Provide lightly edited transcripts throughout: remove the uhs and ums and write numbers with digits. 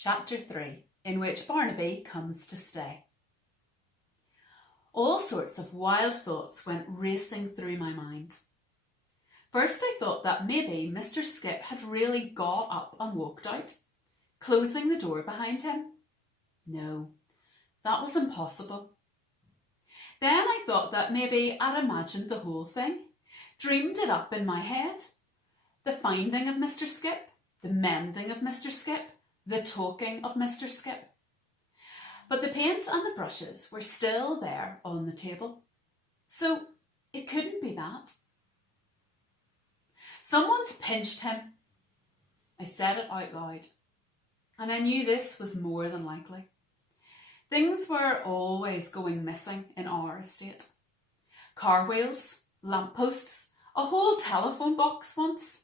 Chapter 3, in which Barnaby comes to stay. All sorts of wild thoughts went racing through my mind. First I thought that maybe Mr. Skip had really got up and walked out, closing the door behind him. No, that was impossible. Then I thought that maybe I'd imagined the whole thing, dreamed it up in my head. The finding of Mr. Skip, the mending of Mr. Skip, the talking of Mr. Skip. But the paint and the brushes were still there on the table, so it couldn't be that. Someone's pinched him. I said it out loud, and I knew this was more than likely. Things were always going missing in our estate. Car wheels, lampposts, a whole telephone box once.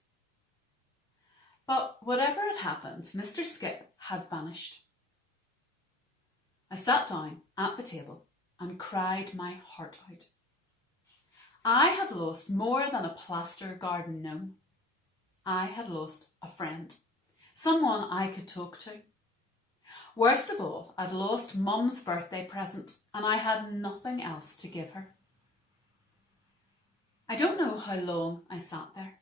But whatever had happened, Mr. Skip had vanished. I sat down at the table and cried my heart out. I had lost more than a plaster garden gnome. I had lost a friend, someone I could talk to. Worst of all, I'd lost Mum's birthday present and I had nothing else to give her. I don't know how long I sat there,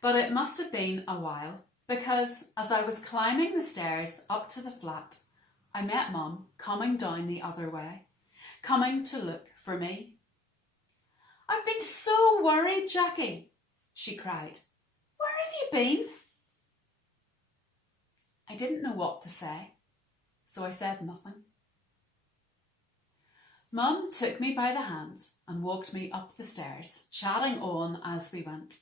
but it must have been a while, because as I was climbing the stairs up to the flat, I met Mum coming down the other way, coming to look for me. "I've been so worried, Jackie," she cried. "Where have you been?" I didn't know what to say, so I said nothing. Mum took me by the hand and walked me up the stairs, chatting on as we went.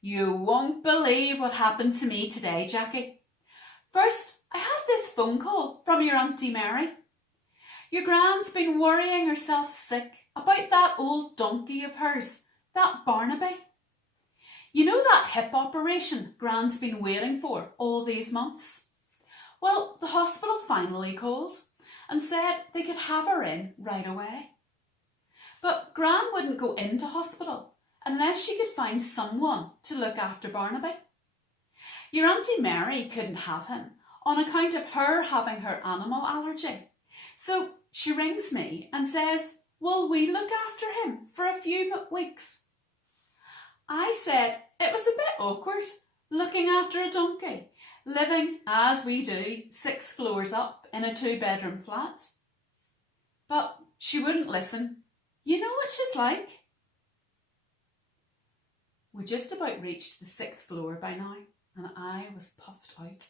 "You won't believe what happened to me today, Jackie. First, I had this phone call from your Auntie Mary. Your Gran's been worrying herself sick about that old donkey of hers, that Barnaby. You know that hip operation Gran's been waiting for all these months? Well, the hospital finally called and said they could have her in right away. But Gran wouldn't go into hospital unless she could find someone to look after Barnaby. Your Auntie Mary couldn't have him on account of her having her animal allergy. So she rings me and says, will we look after him for a few weeks? I said it was a bit awkward looking after a donkey, living as we do 6 floors up in a 2-bedroom flat. But she wouldn't listen. You know what she's like. We just about reached the 6th floor by now, and I was puffed out.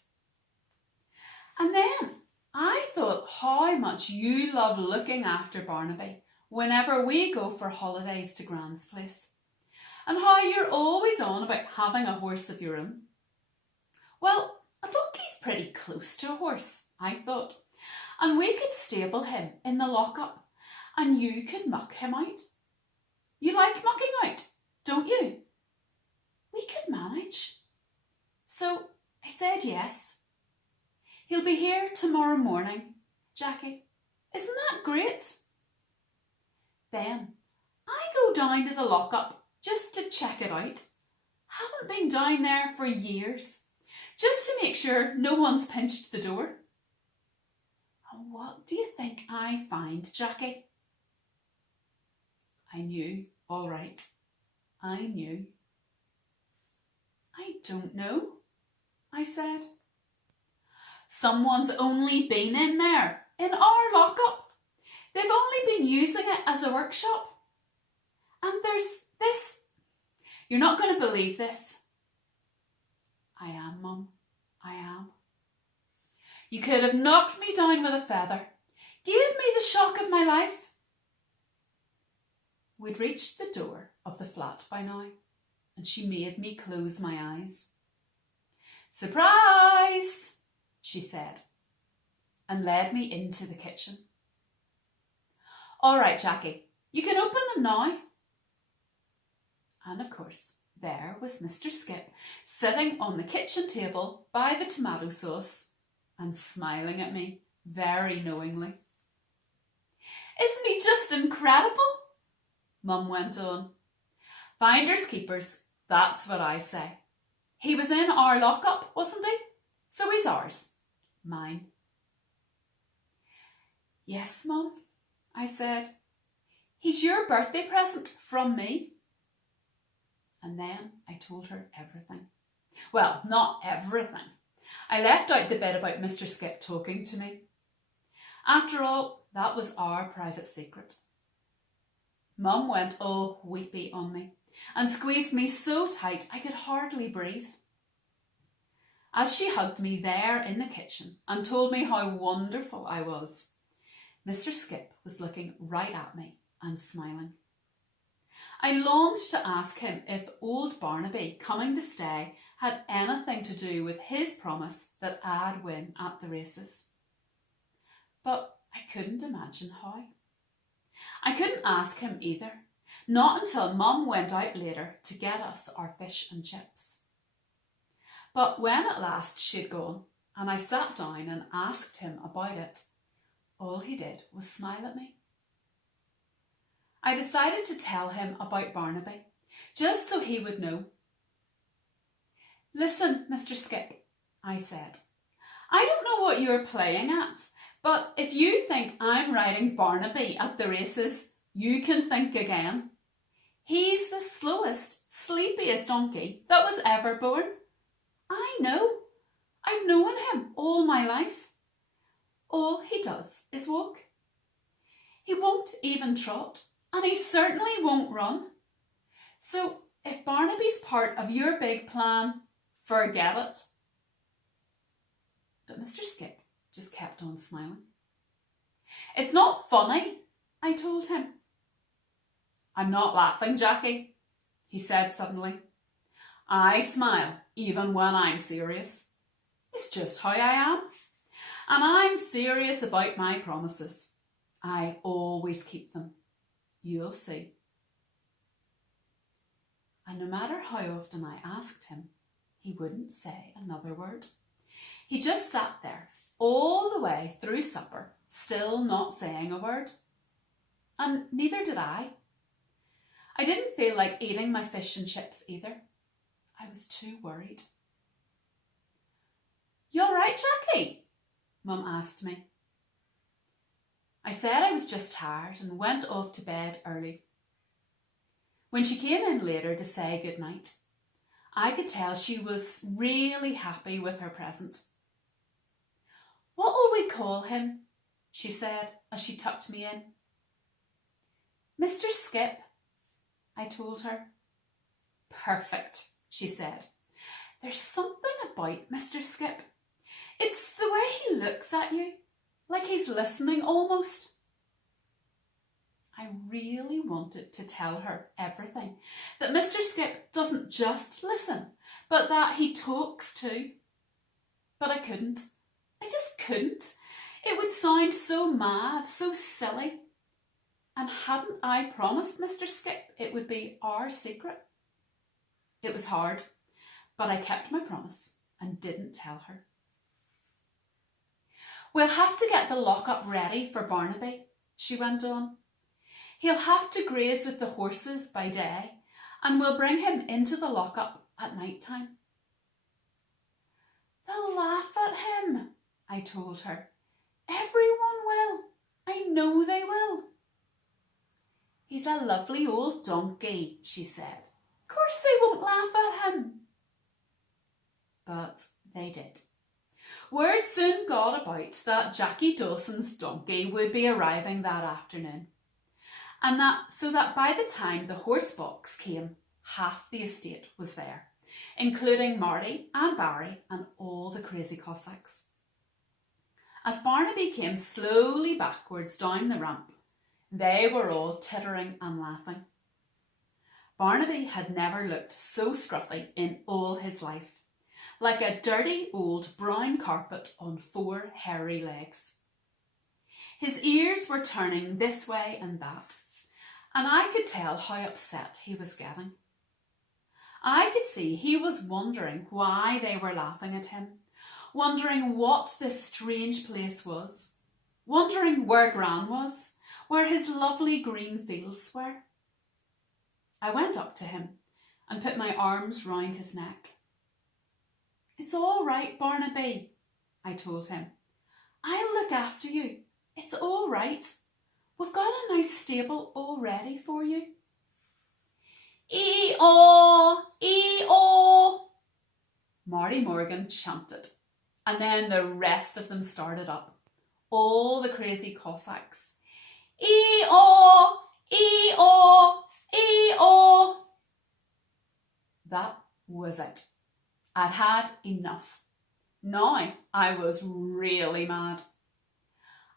And then I thought how much you love looking after Barnaby whenever we go for holidays to Gran's place, and how you're always on about having a horse of your own. Well, a donkey's pretty close to a horse, I thought, and we could stable him in the lock-up, and you could muck him out. You like mucking out, don't you? We could manage. So I said yes. He'll be here tomorrow morning, Jackie. Isn't that great? Then I go down to the lock-up just to check it out. Haven't been down there for years, just to make sure no one's pinched the door. And what do you think I find, Jackie? I knew, all right. I knew. I don't know, I said. Someone's only been in there, in our lock-up. They've only been using it as a workshop. And there's this. You're not going to believe this. I am, Mum. I am. You could have knocked me down with a feather. Gave me the shock of my life. We'd reached the door of the flat by now, and she made me close my eyes. "Surprise!" she said, and led me into the kitchen. "All right, Jackie, you can open them now." And of course, there was Mr. Skip sitting on the kitchen table by the tomato sauce and smiling at me very knowingly. "Isn't he just incredible?" Mum went on. "Finders keepers, that's what I say. He was in our lock-up, wasn't he? So he's ours. mine. Yes, Mum, I said. He's your birthday present from me. And then I told her everything. Well, not everything. I left out the bit about Mr. Skip talking to me. After all, that was our private secret. Mum went all weepy on me and squeezed me so tight I could hardly breathe. As she hugged me there in the kitchen and told me how wonderful I was, Mr. Skip was looking right at me and smiling. I longed to ask him if old Barnaby coming to stay had anything to do with his promise that I'd win at the races. But I couldn't imagine how. I couldn't ask him either, not until Mum went out later to get us our fish and chips. But when at last she'd gone and I sat down and asked him about it, all he did was smile at me. I decided to tell him about Barnaby, just so he would know. Listen, Mr. Skip, I said, I don't know what you're playing at, but if you think I'm riding Barnaby at the races, you can think again. He's the slowest, sleepiest donkey that was ever born. I know. I've known him all my life. All he does is walk. He won't even trot, and he certainly won't run. So if Barnaby's part of your big plan, forget it. But Mr. Skip just kept on smiling. It's not funny, I told him. I'm not laughing, Jackie, he said suddenly. I smile even when I'm serious. It's just how I am. And I'm serious about my promises. I always keep them. You'll see. And no matter how often I asked him, he wouldn't say another word. He just sat there all the way through supper, still not saying a word. And neither did I. I didn't feel like eating my fish and chips either. I was too worried. You all right, Jackie? Mum asked me. I said I was just tired and went off to bed early. When she came in later to say goodnight, I could tell she was really happy with her present. What will we call him? She said as she tucked me in. Mr. Skip, I told her. Perfect, she said. There's something about Mr. Skip. It's the way he looks at you, like he's listening almost. I really wanted to tell her everything, that Mr. Skip doesn't just listen, but that he talks too. But I couldn't. I just couldn't. It would sound so mad, so silly. And hadn't I promised Mr. Skip it would be our secret? It was hard, but I kept my promise and didn't tell her. We'll have to get the lock-up ready for Barnaby, she went on. He'll have to graze with the horses by day, and we'll bring him into the lock-up at night time. They'll laugh at him, I told her. Everyone will. I know they will. He's a lovely old donkey, she said. Of course they won't laugh at him. But they did. Word soon got about that Jackie Dawson's donkey would be arriving that afternoon, and so that by the time the horse box came, half the estate was there, including Marty and Barry and all the crazy Cossacks. As Barnaby came slowly backwards down the ramp, they were all tittering and laughing. Barnaby had never looked so scruffy in all his life, like a dirty old brown carpet on 4 hairy legs. His ears were turning this way and that, and I could tell how upset he was getting. I could see he was wondering why they were laughing at him, wondering what this strange place was, wondering where Gran was, where his lovely green fields were. I went up to him and put my arms round his neck. It's all right, Barnaby, I told him. I'll look after you. It's all right. We've got a nice stable all ready for you. Ee-aw, ee-aw, Marty Morgan chanted, and then the rest of them started up, all the crazy Cossacks. Ee-aw, ee-aw, ee-aw. That was it. I'd had enough. Now I was really mad.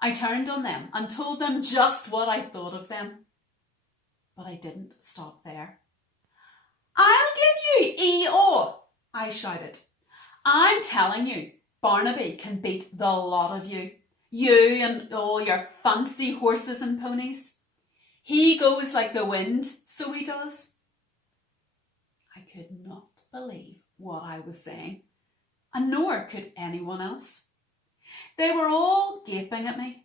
I turned on them and told them just what I thought of them. But I didn't stop there. I'll give you ee-aw, I shouted. I'm telling you, Barnaby can beat the lot of you. You and all your fancy horses and ponies. He goes like the wind, so he does. I could not believe what I was saying, and nor could anyone else. They were all gaping at me.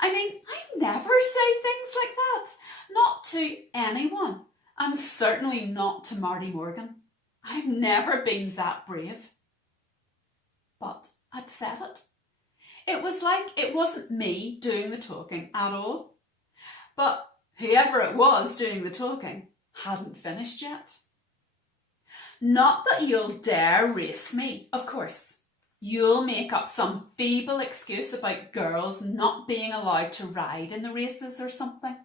I mean, I never say things like that, not to anyone, and certainly not to Marty Morgan. I've never been that brave. But I'd said it. It was like it wasn't me doing the talking at all. But whoever it was doing the talking hadn't finished yet. Not that you'll dare race me, of course. You'll make up some feeble excuse about girls not being allowed to ride in the races or something.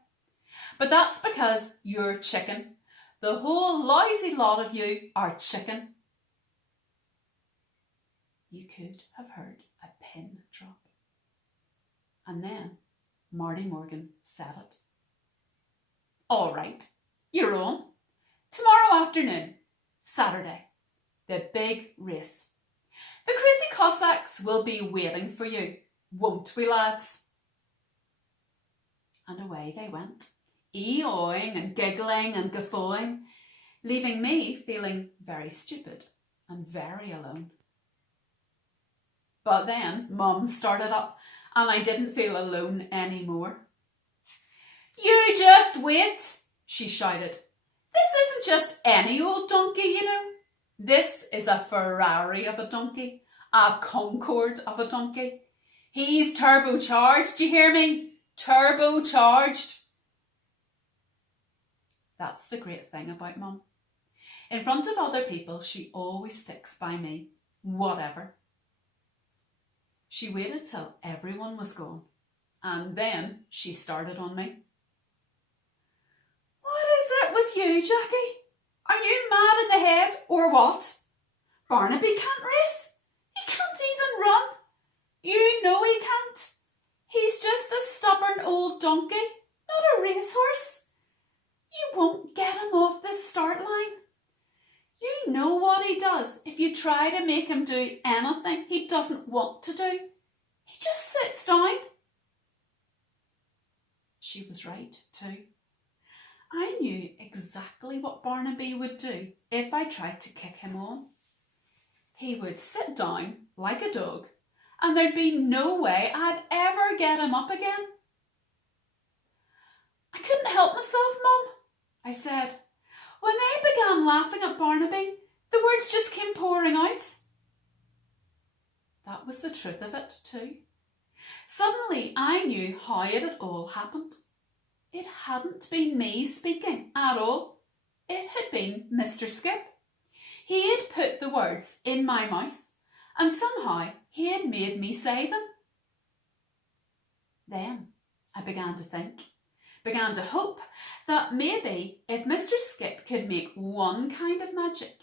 But that's because you're chicken. The whole lousy lot of you are chicken. You could have heard a pin drop. And then Marty Morgan said it. All right, you're on. Tomorrow afternoon, Saturday, the big race. The crazy Cossacks will be waiting for you, won't we, lads? And away they went, ee-awing and giggling and guffawing, leaving me feeling very stupid and very alone. But then Mum started up and I didn't feel alone anymore. You just wait, she shouted. This isn't just any old donkey, you know. This is a Ferrari of a donkey, a Concorde of a donkey. He's turbocharged, do you hear me? Turbocharged. That's the great thing about Mum. In front of other people, she always sticks by me, whatever. She waited till everyone was gone, and then she started on me. What is it with you, Jackie? Are you mad in the head or what? Barnaby can't race. He can't even run. You know he can't. He's just a stubborn old donkey, not a racehorse. You won't get him off the start line. You know what he does if you try to make him do anything he doesn't want to do. He just sits down. She was right too. I knew exactly what Barnaby would do if I tried to kick him on. He would sit down like a dog, and there'd be no way I'd ever get him up again. I couldn't help myself, Mum, I said. When they began laughing at Barnaby, the words just came pouring out. That was the truth of it too. Suddenly I knew how it had all happened. It hadn't been me speaking at all. It had been Mr. Skip. He had put the words in my mouth, and somehow he had made me say them. Then I began to think, began to hope that maybe if Mr. Skip could make one kind of magic,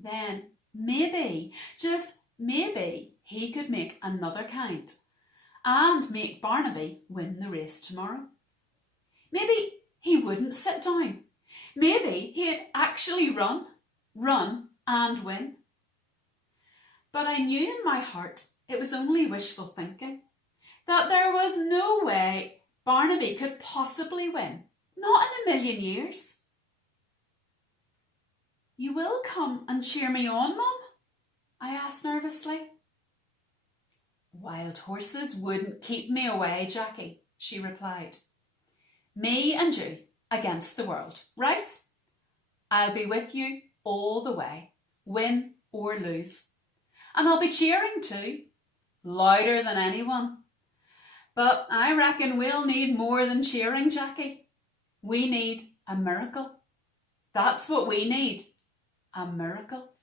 then maybe, just maybe, he could make another kind and make Barnaby win the race tomorrow. Maybe he wouldn't sit down. Maybe he'd actually run and win. But I knew in my heart it was only wishful thinking, that there was no way Barnaby could possibly win, not in a million years. You will come and cheer me on, Mum? I asked nervously. Wild horses wouldn't keep me away, Jackie, she replied. Me and you against the world, right? I'll be with you all the way, win or lose. And I'll be cheering too, louder than anyone, But I reckon we'll need more than cheering, Jackie. We need a miracle. That's what we need, a miracle.